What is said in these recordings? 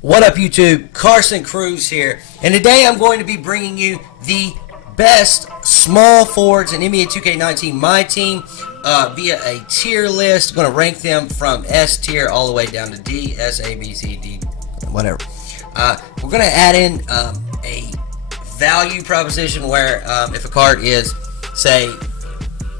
What up, YouTube? Carson Cruz here, and today I'm going to be bringing you the best small forwards in NBA 2K19 My Team via a tier list. I'm going to rank them from S tier all the way down to D, S, A, B, C, D, whatever. We're going to add in a value proposition where if a card is, say,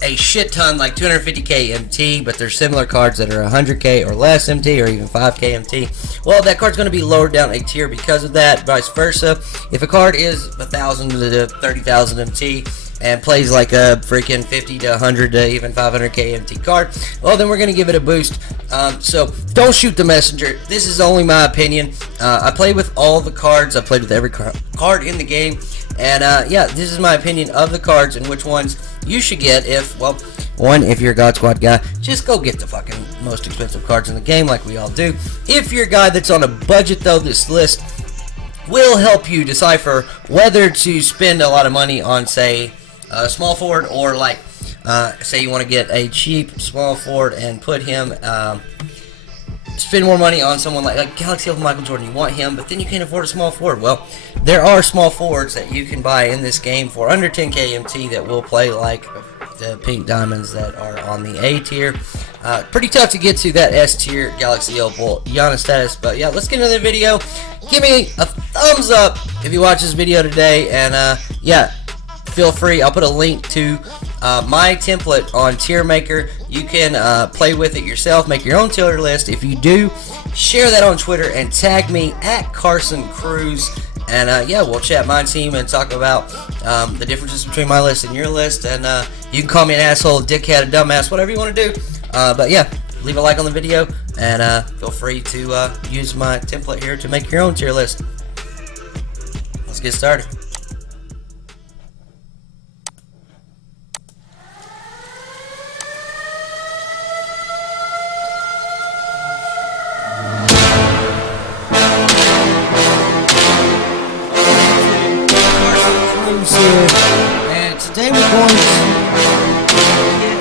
a shit ton, like 250k MT, but there's similar cards that are 100k or less MT, or even 5k MT. Well, that card's going to be lowered down a tier because of that. Vice versa, if a card is 1,000 to 30,000 MT and plays like a freaking 50 to 100 to even 500k MT card, well, then we're going to give it a boost. So don't shoot the messenger. This is only my opinion. I played with all the cards. I played with every card in the game. And yeah, this is my opinion of the cards and which ones you should get if, well, one, if you're a God Squad guy, just go get the fucking most expensive cards in the game like we all do. If you're a guy that's on a budget, though, this list will help you decipher whether to spend a lot of money on, say, a small forward, or like, say you want to get a cheap small forward and put him, spend more money on someone like Galaxy of Michael Jordan. You want him, but then you can't afford a small forward. Well, there are small forwards that you can buy in this game for under 10k MT that will play like the pink diamonds that are on the A tier. Pretty tough to get to that S tier Galaxy Opal Giannis status, but yeah, let's get into the video. Give me a thumbs up if you watch this video today, and yeah, feel free. I'll put a link to my template on Tier Maker. You can play with it yourself, make your own tier list. If you do, share that on Twitter and tag me at Carson Cruz. And yeah, we'll chat my team and talk about the differences between my list and your list. And you can call me an asshole, a dickhead, a dumbass, whatever you want to do. But yeah, leave a like on the video, and feel free to use my template here to make your own tier list. Let's get started. And today we're going to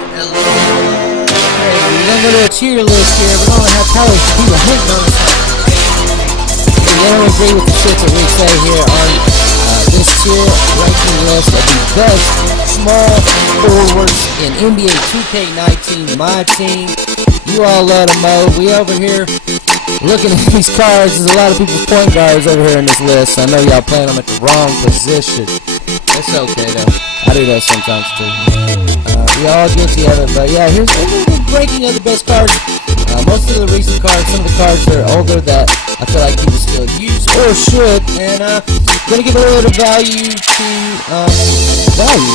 get a little tier list here. We're going to have Tyler people hitting on us. They don't agree with the shit that we say here on this tier ranking list of the best small forwards in NBA 2K19 My Team. You all love to mow. We over here looking at these cards. There's a lot of people point guards over here in this list. I know y'all playing them at the wrong position. It's okay though. I do that sometimes too. We all get together, but yeah, here's the ranking of the best cards. Most of the recent cards, some of the cards that are older that I feel like people still use or should, and gonna give a little bit of value to value.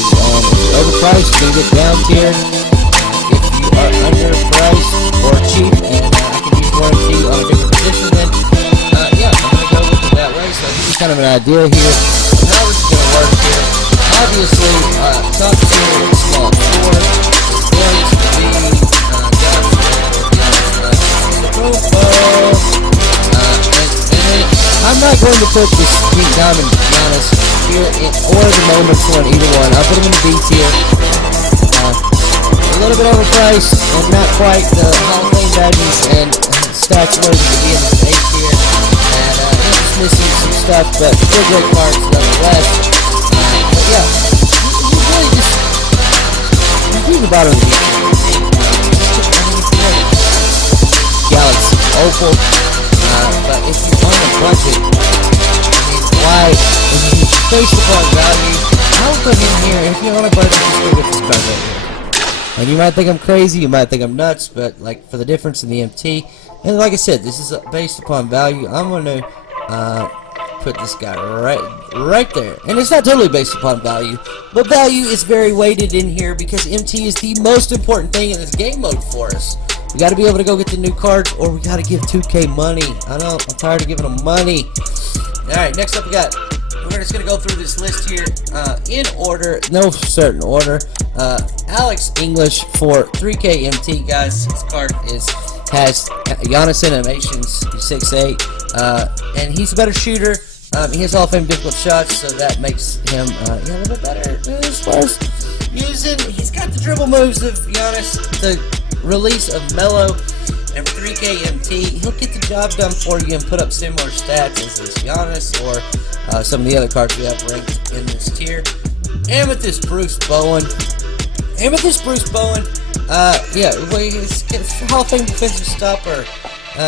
Overpriced, you can get down tier. If you are underpriced or cheap, and I can use warranty on a different position, then yeah, I'm gonna go with it that way. So I'll give you kind of an idea here of how this is gonna work here. Obviously, top tier small forward is going to be I'm not going to put this pink diamond Giannis here or the Moments one, either one. I'll put him in the B tier. A little bit overpriced and not quite the Hall of Fame badges and stats worthy to be in the A tier. And just missing some stuff, but still great cards nonetheless. But yeah, you really just do the bottom of the game. Galaxy Opal. But if you're on a budget, why, if you face upon value, I'll put in here. If you're on a budget, just go get this card right here. And you might think I'm crazy, you might think I'm nuts, but like for the difference in the MT, and like I said, this is based upon value. I'm gonna put this guy right there, and it's not totally based upon value, but value is very weighted in here because MT is the most important thing in this game mode for us. We got to be able to go get the new cards, or we got to give 2K money. I know, I'm tired of giving them money. Alright, next up we're just going to go through this list here in order, no certain order. Alex English for 3K MT, guys. This card has Giannis animations, 6'8", and he's a better shooter. He has Hall of Fame difficult shots, so that makes him a little bit better as far as using. He's got the dribble moves of Giannis, the release of Melo, And for 3K MT, he'll get the job done for you and put up similar stats as this Giannis or some of the other cards we have ranked in this tier. Amethyst Bruce Bowen. Yeah, he's Hall of Fame defensive stopper.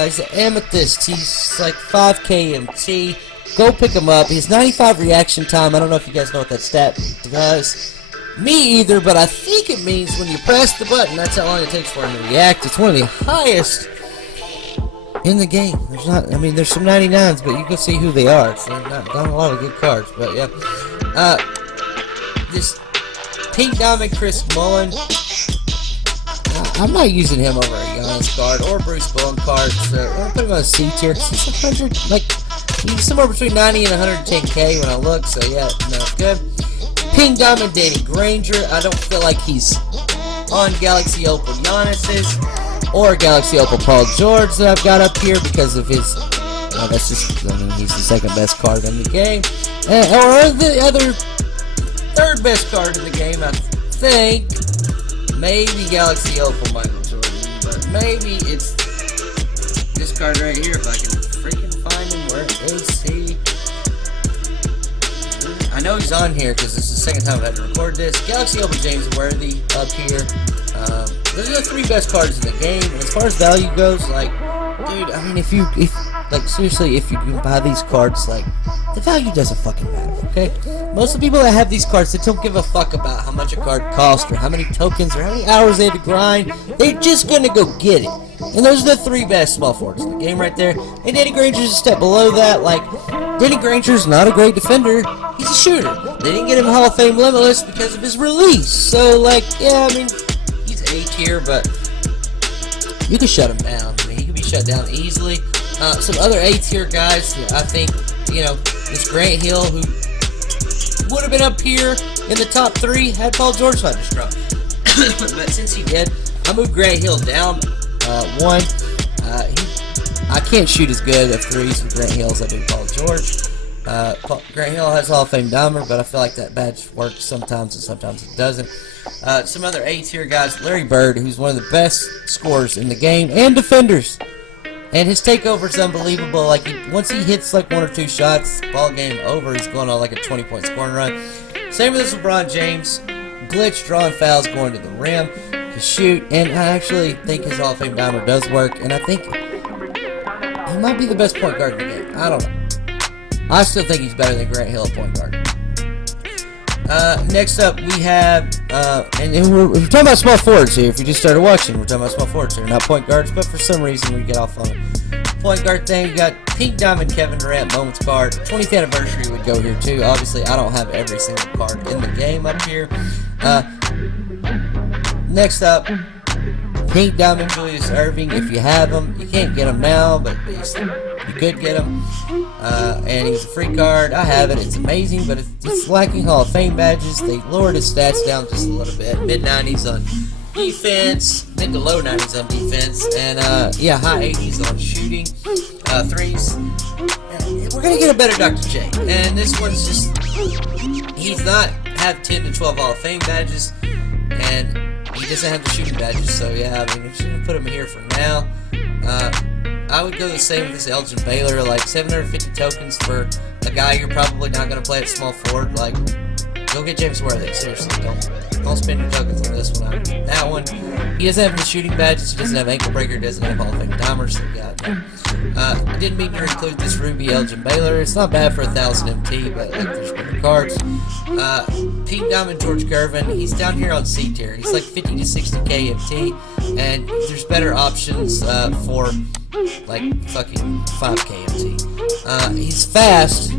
He's an Amethyst. He's like 5K MT. Go pick him up. He's 95 reaction time. I don't know if you guys know what that stat does. Me either, but I think it means when you press the button, that's how long it takes for him to react. It's one of the highest in the game. There's some 99s, but you can see who they are. It's not a lot of good cards, but yeah. This Pink Diamond Chris Mullen, I'm not using him over a Giannis card or Bruce Bowen card, so I'm putting him on a C tier. He's 100, like, he's somewhere between 90 and 110K when I look, so yeah, no, good. Pink Diamond Danny Granger, I don't feel like he's on Galaxy Opal Giannis's or Galaxy Opal Paul George that I've got up here because of his, he's the second best card in the game. Or the other third best card in the game, I think. Maybe Galaxy Opal Michael Jordan, but maybe it's this card right here if I can freaking find him. Where is he? I know he's on here because this is the second time I've had to record this. Galaxy Opal James Worthy up here. Those are the three best cards in the game. And as far as value goes, like, dude, I mean, if seriously, if you can buy these cards, like, the value doesn't fucking matter, okay? Most of the people that have these cards, they don't give a fuck about how much a card costs or how many tokens or how many hours they had to grind. They're just gonna go get it. And those are the three best small forwards in the game right there. And Danny Granger's a step below that. Like, Danny Granger's not a great defender. He's a shooter. They didn't get him Hall of Fame limitless because of his release. So, like, yeah, I mean, he's A tier, but you can shut him down. I mean, he can be shut down easily. Some other A tier guys, I think, this Grant Hill, who would have been up here in the top 3 had Paul George not just dropped. But since he did, I moved Grant Hill down 1. I can't shoot as good at threes with Grant Hill as I do Paul George. Grant Hill has Hall of Fame Diamond, but I feel like that badge works sometimes and sometimes it doesn't. Some other A tier guys, Larry Bird, who's one of the best scorers in the game and defenders. And his takeover is unbelievable. Like, once he hits like 1 or 2 shots, ball game over. He's going on like a 20-point scoring run. Same with this LeBron James. Glitch, drawing fouls, going to the rim to shoot. And I actually think his Hall of Fame Diamond does work. And I think he might be the best point guard in the game. I don't know. I still think he's better than Grant Hill at point guard. Next up, we have, and we're talking about small forwards here. If you just started watching, we're talking about small forwards here, not point guards, but for some reason we get off on a point guard thing. We got Pink Diamond Kevin Durant Moments card. 20th anniversary would go here too. Obviously, I don't have every single card in the game up here. Next up, Pink Diamond Julius Erving. If you have him, you can't get him now, but you could get him. And he's a free card. I have it. It's amazing, but it's lacking Hall of Fame badges. They lowered his stats down just a little bit. Mid-90s on defense, mid to low 90s on defense, and yeah, high 80s on shooting, threes. We're gonna get a better Dr. J, and this one's just, he's not have 10 to 12 Hall of Fame badges, and he doesn't have the shooting badges. So yeah, I mean, we're just gonna put him here for now. I would go the same with this Elgin Baylor, like 750 tokens for a guy you're probably not going to play at small forward. Like, go get James Worthy. Seriously, don't spend your tokens on this one. That one, he doesn't have any shooting badges. He doesn't have ankle breaker. Doesn't have Hall of Fame timers. So yeah, I didn't mean to include this Ruby Elgin Baylor. It's not bad for 1,000 MT, but like, there's better cards. Pink Diamond George Gavin, he's down here on C tier. He's like 50 to 60K MT, and there's better options for like fucking 5K MT. He's fast.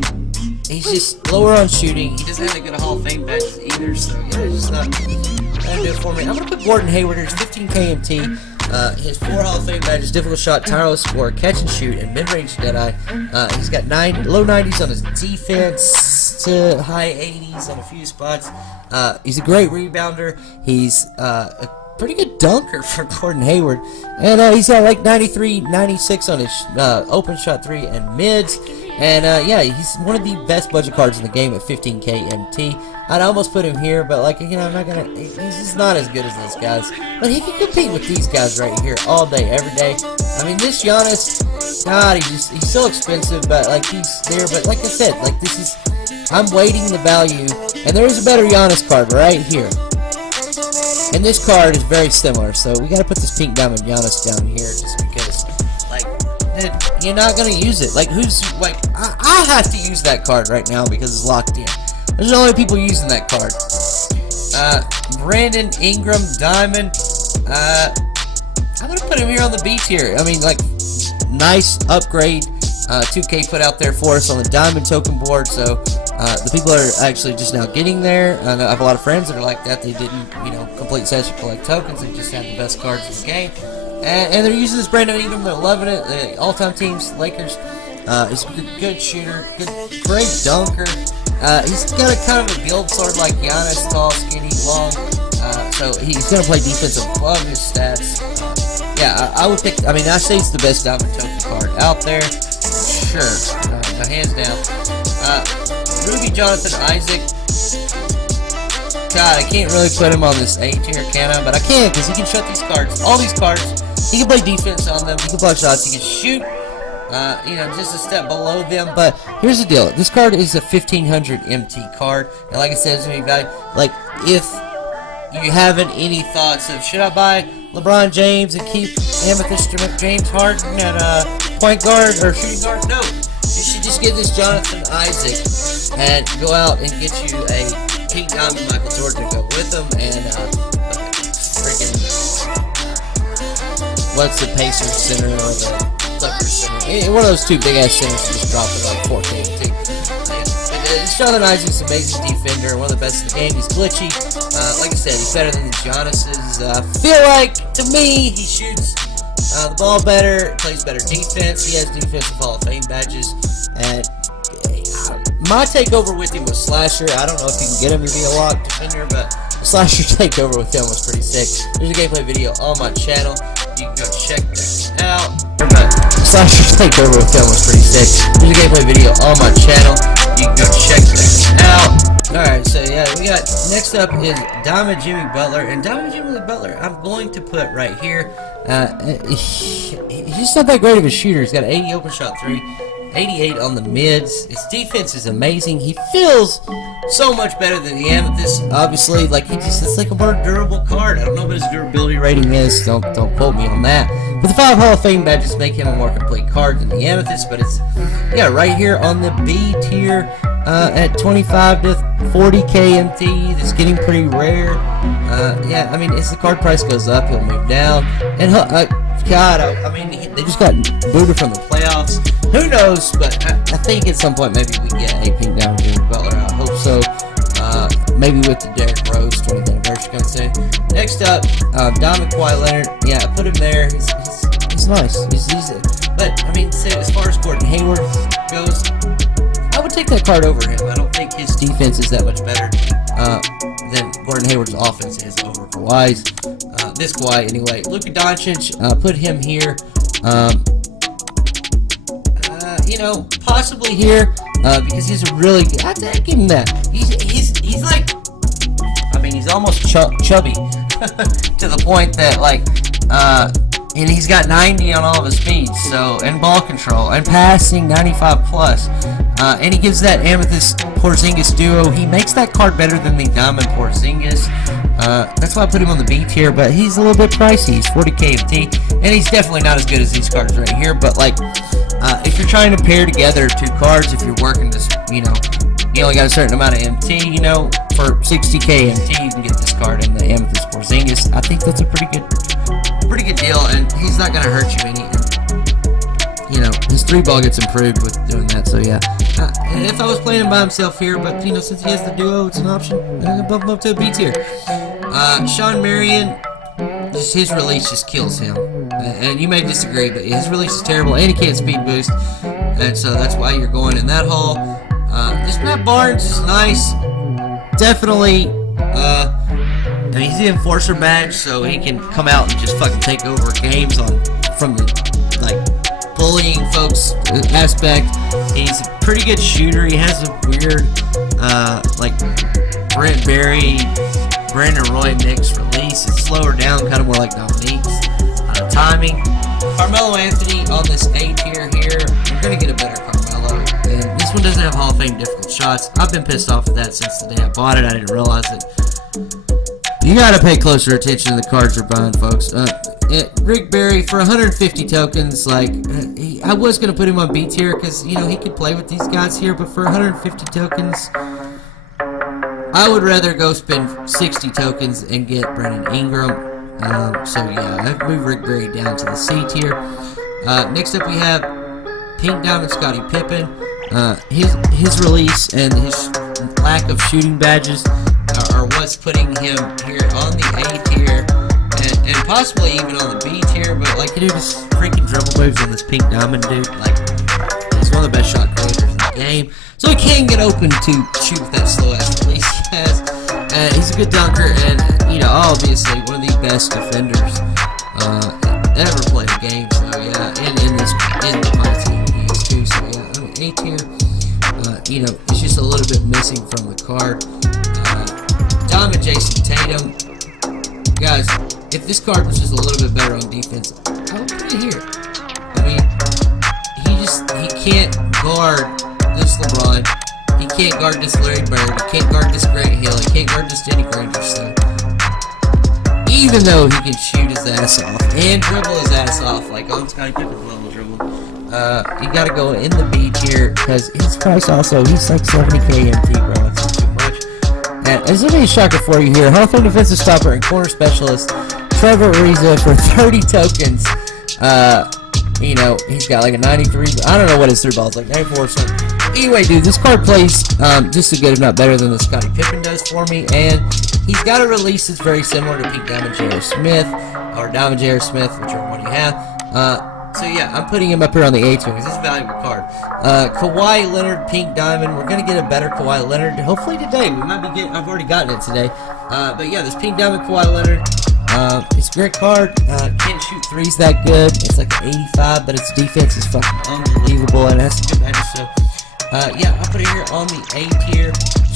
He's just lower on shooting. He doesn't have a good Hall of Fame badges either, so yeah, it's just not gonna do it for me. I'm gonna put Gordon Hayward here. He's 15K MT. His 4 Hall of Fame badges: difficult shot, tireless score, catch and shoot, and mid-range deadeye. He's got low 90s on his defense to high 80s on a few spots. He's a great rebounder. He's a pretty good dunker for Gordon Hayward, and he's got like 93, 96 on his open shot 3 and mids. And yeah, he's one of the best budget cards in the game at 15k MT. I'd almost put him here, but like, you know, I'm not gonna. He's just not as good as those guys. But he can compete with these guys right here all day, every day. I mean, this Giannis, God, he's so expensive, but like he's there. But like I said, like this is, I'm weighting the value, and there is a better Giannis card right here. And this card is very similar, so we gotta put this pink diamond Giannis down here just because, like, you're not gonna use it. Like, who's like, I have to use that card right now because it's locked in. There's only people using that card. Brandon Ingram diamond. I'm gonna put him here on the B tier. I mean, like, nice upgrade. 2K put out there for us on the diamond token board, so the people are actually just now getting there. I have a lot of friends that are like that. They didn't, you know, complete sets or collect tokens. They just had the best cards in the game, and they're using this Brandon Ingram. They're loving it. The all-time teams, Lakers. He's a good shooter, great dunker. He's got a kind of a build sort of like Giannis, tall, skinny, long. So he's gonna play defense above his stats. Yeah, I would pick. I mean, I say it's the best diamond token card out there. Sure, hands down. Ruby Jonathan Isaac. God, I can't really put him on this A tier, can I? But I can, because he can shut these cards. All these cards. He can play defense on them. He can block shots. He can shoot. You know, just a step below them. But here's the deal. This card is a 1500 MT card. And like I said, it's going to be valuable. Like, if you haven't any thoughts of, should I buy LeBron James and keep Amethyst James Harden at point guard or shooting guard? No. You should just get this Jonathan Isaac and go out and get you a pink diamond Michael Jordan to go with him. And freaking, what's the Pacers center or the Clippers center? One of those two big ass centers just drop it like 4K too. Jonathan Isaac's an amazing defender, one of the best in the game. He's glitchy. Like I said, he's better than the Giannis's. I feel like, to me, he shoots the ball better, plays better defense. He has defensive Hall of Fame badges. And my takeover with him was Slasher. I don't know if you can get him to be a lock defender, but the Slasher takeover with him was pretty sick. There's a gameplay video on my channel. You can go check that out. But the Slasher takeover with him was pretty sick. There's a gameplay video on my channel. You can go check that out. Alright, so yeah, we got, next up is Diamond Jimmy Butler. And Diamond Jimmy Butler, I'm going to put right here. He's just not that great of a shooter. He's got an 80 open shot 3, 88 on the mids. His defense is amazing. He feels so much better than the Amethyst. Obviously, like, it's like a more durable card. I don't know what his durability rating is. Don't quote me on that. But the 5 Hall of Fame badges make him a more complete card than the Amethyst. But it's, yeah, right here on the B tier at 25 to 40k MT. It's getting pretty rare. Yeah, I mean, as the card price goes up, he'll move down. And God, I mean, they just got booted from the playoffs. Who knows? But I think at some point maybe we get a pink down Jimmy Butler. I hope so. Maybe with the Derrick Rose 20th anniversary coming soon. Next up, Diamond Kawhi Leonard. Yeah, I put him there. He's nice. But I mean, say as far as Gordon Hayward goes, I would take that card over him. I don't think his defense is that much better than Gordon Hayward's offense is over Kawhi's. This Kawhi anyway. Luka Doncic, put him here. You know, possibly here because he's a really good. I'd give him that. He's like, I mean, he's almost chubby to the point that like, and he's got 90 on all of his speeds, so, and ball control and passing 95 plus. And he gives that Amethyst Porzingis duo. He makes that card better than the Diamond Porzingis. That's why I put him on the B tier, but he's a little bit pricey. He's 40k MT, and he's definitely not as good as these cards right here. But like, if you're trying to pair together two cards, if you're working this, you know, you only got a certain amount of MT, you know, for 60k MT, you can get this card in the Amethyst Porzingis. I think that's a pretty good deal, and he's not gonna hurt you any. You know, his 3-ball gets improved with doing that, so yeah. And if I was playing him by himself here, but you know, since he has the duo, it's an option. I'm gonna bump him up to a B tier. Sean Marion, just his release just kills him. And you may disagree, but his release is terrible, and he can't speed boost, and so that's why you're going in that hole. This Matt Barnes is nice, definitely. And he's the enforcer badge, so he can come out and just fucking take over games from the, like, bullying folks aspect. He's a pretty good shooter. He has a weird, like Brent Barry, Brandon Roy mix release. It's slower down, kind of more like Dominique's timing. Carmelo Anthony on this A tier here. You're gonna get a better Carmelo, and this one doesn't have Hall of Fame difficult shots. I've been pissed off at that since the day I bought it. I didn't realize it. You gotta pay closer attention to the cards you're buying, folks. Rick Barry for 150 tokens. Like, I was gonna put him on B tier because you know he could play with these guys here, but for 150 tokens, I would rather go spend 60 tokens and get Brandon Ingram. So yeah, I've moved Rick Barry down to the C tier. Next up we have Pink Diamond Scottie Pippen. His release and his lack of shooting badges are what's putting him here on the A tier and possibly even on the B tier. But like, dude, this freaking dribble moves on this Pink Diamond dude, like, he's one of the best shot creators in the game. So he can get open to shoot with that slow ass release he has. He's a good dunker and, you know, obviously one of the best defenders ever played the game. So yeah, in my team he is too. So yeah, I mean, A tier. You know, it's just a little bit missing from the card. Diamond Jason Tatum, guys. If this card was just a little bit better on defense, I would put it here. I mean, he can't guard this LeBron. He can't guard this Larry Bird. He can't guard this Grant Hill. He can't guard this Danny Granger. So, even though he can shoot his ass off and dribble his ass off like on Scottie Pippen's level dribble, you gotta go in the B tier because his price also, he's like 70k MT, bro. That's too much. And there's gonna be a shocker for you here. Hall of Fame defensive stopper and corner specialist Trevor Ariza for 30 tokens. You know, he's got like a 93. I don't know what his three balls like, 94 or something. Anyway, dude, this card plays just as good, if not better, than the Scottie Pippen does for me, and he's got a release that's very similar to Pink Diamond J.R. Smith, or Diamond J.R. Smith, whichever one you have. So yeah, I'm putting him up here on the A tier because this is a valuable card. Kawhi Leonard, Pink Diamond. We're gonna get a better Kawhi Leonard, hopefully today. We might be getting. I've already gotten it today. But yeah, this Pink Diamond Kawhi Leonard. It's a great card. Can't shoot threes that good. It's like an 85, but its defense is fucking unbelievable, and it has some good matches. So. Yeah, I'll put it here on the A tier.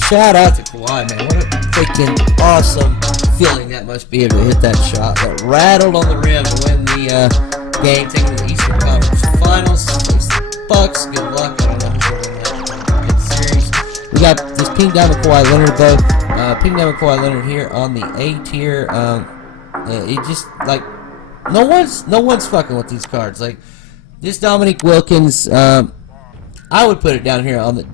Shout out to Kawhi, man. What a freaking awesome feeling that must be able to hit that shot that rattled on the rim to win the game, taking the Eastern Conference Finals. Face the Bucks. Good luck. I don't know who's going to win that good series. We got this Pink Diamond Kawhi Leonard, though. Pink Diamond Kawhi Leonard here on the A tier. It just, like, no one's fucking with these cards. Like, this Dominique Wilkins, I would put it down here on the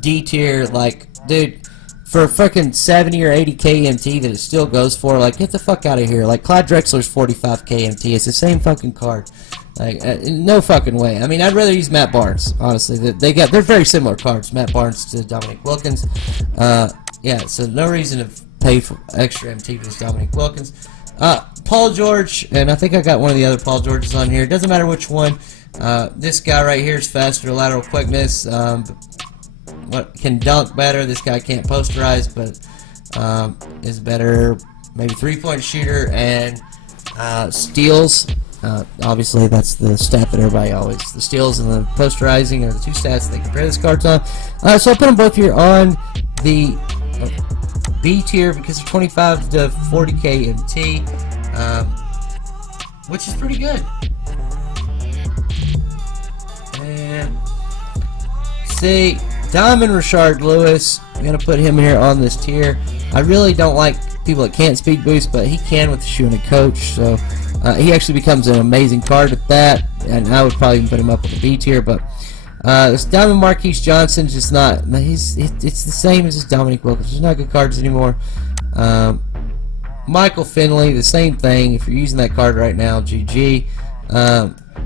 D tier. Like, dude, for fucking 70 or 80k MT that it still goes for, like, get the fuck out of here. Like, Clyde Drexler's 45k MT. It's the same fucking card. Like, no fucking way. I mean, I'd rather use Matt Barnes, honestly. They're very similar cards, Matt Barnes to Dominique Wilkins. Yeah, so no reason to pay for extra MT for this Dominique Wilkins. Paul George, and I think I got one of the other Paul Georges on here. It doesn't matter which one. This guy right here is faster lateral quickness. What can dunk better? This guy can't posterize, but is better, maybe three-point shooter and steals. Obviously, that's the stat that everybody always. The steals and the posterizing are the two stats they compare this cards on. So I put them both here on the B tier because they're 25 to 40k MT, which is pretty good. And see, Diamond Rashard Lewis, I'm going to put him here on this tier. I really don't like people that can't speed boost, but he can with the shoe and a coach, so he actually becomes an amazing card at that, and I would probably even put him up with the B tier, but this Diamond Marquise Johnson just not, it's the same as this Dominique Wilkins. There's not good cards anymore. Michael Finley, the same thing. If you're using that card right now, GG.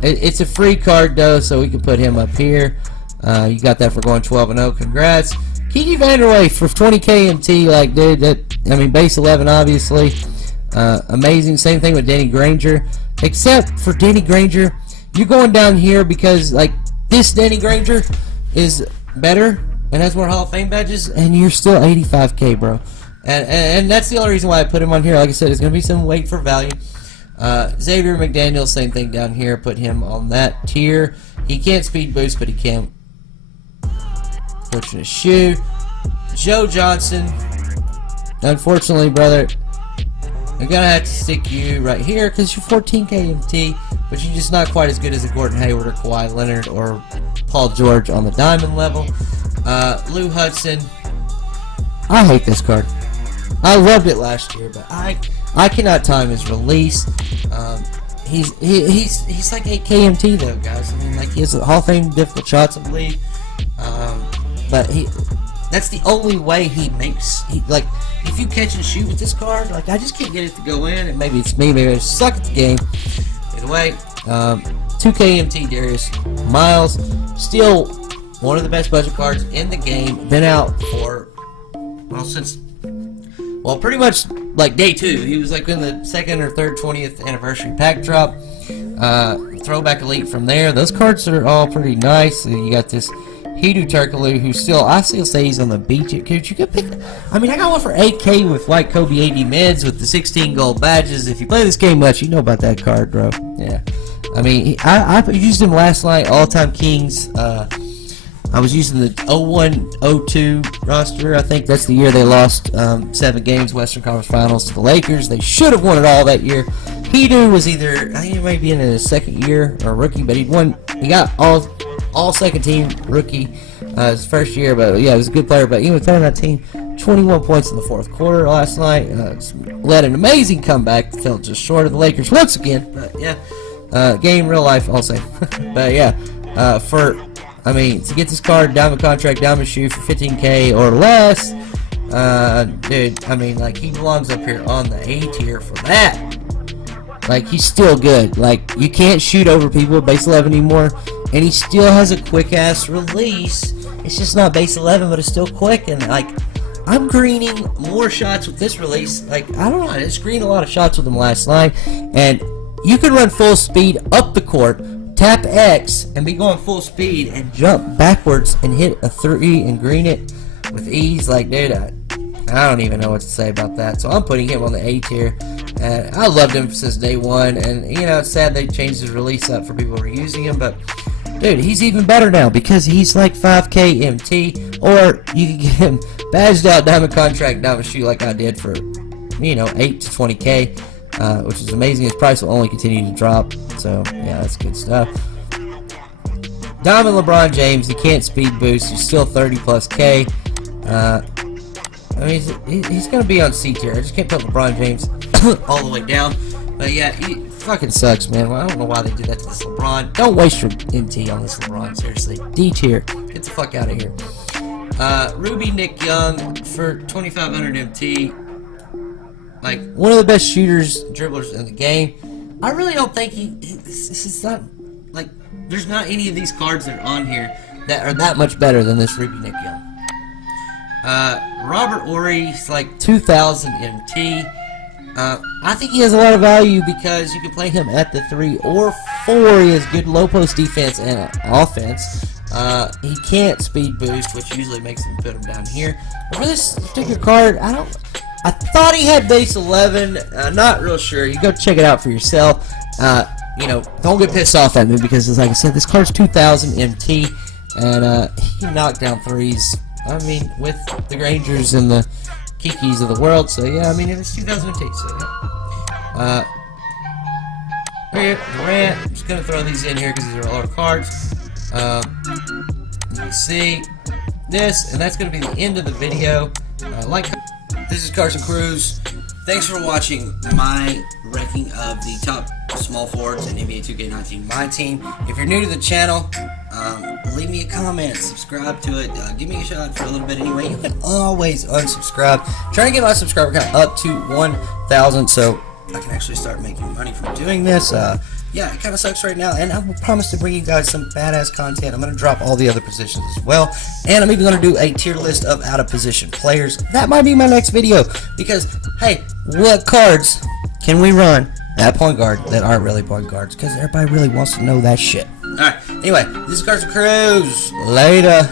It's a free card though, so we can put him up here. You got that for going 12-0. Congrats. Kiki Vanderway for 20k MT. Like, dude, I mean, base 11 obviously. Amazing. Same thing with Danny Granger. Except for Danny Granger, you're going down here because like this Danny Granger is better and has more Hall of Fame badges, and you're still 85k, bro. And that's the only reason why I put him on here. Like I said, it's gonna be some weight for value. Xavier McDaniel, same thing down here. Put him on that tier. He can't speed boost, but he can fortunate shoe. Joe Johnson. Unfortunately, brother, I'm going to have to stick you right here because you're 14K MT, but you're just not quite as good as a Gordon Hayward or Kawhi Leonard or Paul George on the diamond level. Lou Hudson. I hate this card. I loved it last year, but I cannot time his release. He's like 8K MT though, guys. I mean, like, he has a Hall of Fame difficult shots, I believe. But that's the only way he makes. Like, if you catch and shoot with this card, like, I just can't get it to go in. And maybe it's me, maybe I just suck at the game. Either way, 2K MT Darius Miles, still one of the best budget cards in the game. Been out for, well, since, well, pretty much like day 2. He was like in the 2nd or 3rd 20th anniversary pack drop. Throwback elite from there. Those cards are all pretty nice. You got this Hidu Turkoglu, who I still say he's on the beach. Could you could pick? I mean, I got one for 8K with white Kobe 80 mids with the 16 gold badges. If you play this game much, you know about that card, bro. Yeah. I mean, I used him last night. All-time Kings. I was using the 01-02 roster. I think that's the year they lost 7 games, Western Conference Finals to the Lakers. They should have won it all that year. Hidu was either, I think he might be in his 2nd year or rookie, but he got all second team rookie his first year, but yeah, he was a good player. But he was playing that team, 21 points in the 4th quarter last night. Led an amazing comeback. Fell just short of the Lakers once again. But yeah, game real life also. But yeah, I mean, to get this card, diamond contract, diamond shoe for 15K or less, dude, I mean, like, he belongs up here on the A tier for that. Like, he's still good. Like, you can't shoot over people with base 11 anymore, and he still has a quick-ass release. It's just not base 11, but it's still quick, and, like, I'm greening more shots with this release. Like, I don't know, I just greened a lot of shots with him last night, and you can run full speed up the court, tap X, and be going full speed, and jump backwards and hit a 3 and green it with ease. Like, dude, I don't even know what to say about that. So I'm putting him on the A tier. And I loved him since day 1. And, you know, it's sad they changed his release up for people who are using him. But, dude, he's even better now because he's like 5K MT. Or you can get him badged out, diamond contract, diamond shoe like I did for, you know, 8 to 20K. Which is amazing. His price will only continue to drop. So, yeah, that's good stuff. Diamond LeBron James. He can't speed boost. He's still 30 plus K. I mean, he's going to be on C tier. I just can't put LeBron James all the way down. But yeah, it fucking sucks, man. Well, I don't know why they did that to this LeBron. Don't waste your MT on this LeBron, seriously. D tier. Get the fuck out of here. Ruby Nick Young for 2,500 MT. Like, one of the best shooters, dribblers in the game. I really don't think he's not, like, there's not any of these cards that are on here that are that much better than this Ruby Nick Young. Robert Ory's like 2,000 MT. I think he has a lot of value because you can play him at the 3 or 4. He has good low post defense and offense. He can't speed boost, which usually makes him put him down here. But for this particular card, I thought he had base 11. Not real sure. You go check it out for yourself. You know, don't get pissed off at me because, like I said, this card's 2,000 MT, and he can knock down threes. I mean, with the Grangers and the Kikis of the world. So yeah, I mean, it's 2000 MT. So yeah. Here, Durant. I'm just gonna throw these in here because these are all our cards. You can see this, and that's gonna be the end of the video. This is Carson Cruz. Thanks for watching my ranking of the top small forwards in NBA 2K19 MYTEAM. If you're new to the channel, leave me a comment, subscribe to it, give me a shout for a little bit anyway. You can always unsubscribe. Trying to get my subscriber count up to 1,000 so I can actually start making money from doing this. Yeah, it kind of sucks right now, and I will promise to bring you guys some badass content. I'm going to drop all the other positions as well, and I'm even going to do a tier list of out-of-position players. That might be my next video, because, hey, what cards can we run at point guard that aren't really point guards? Because everybody really wants to know that shit. Alright, anyway, this is Carson Cruz. Later.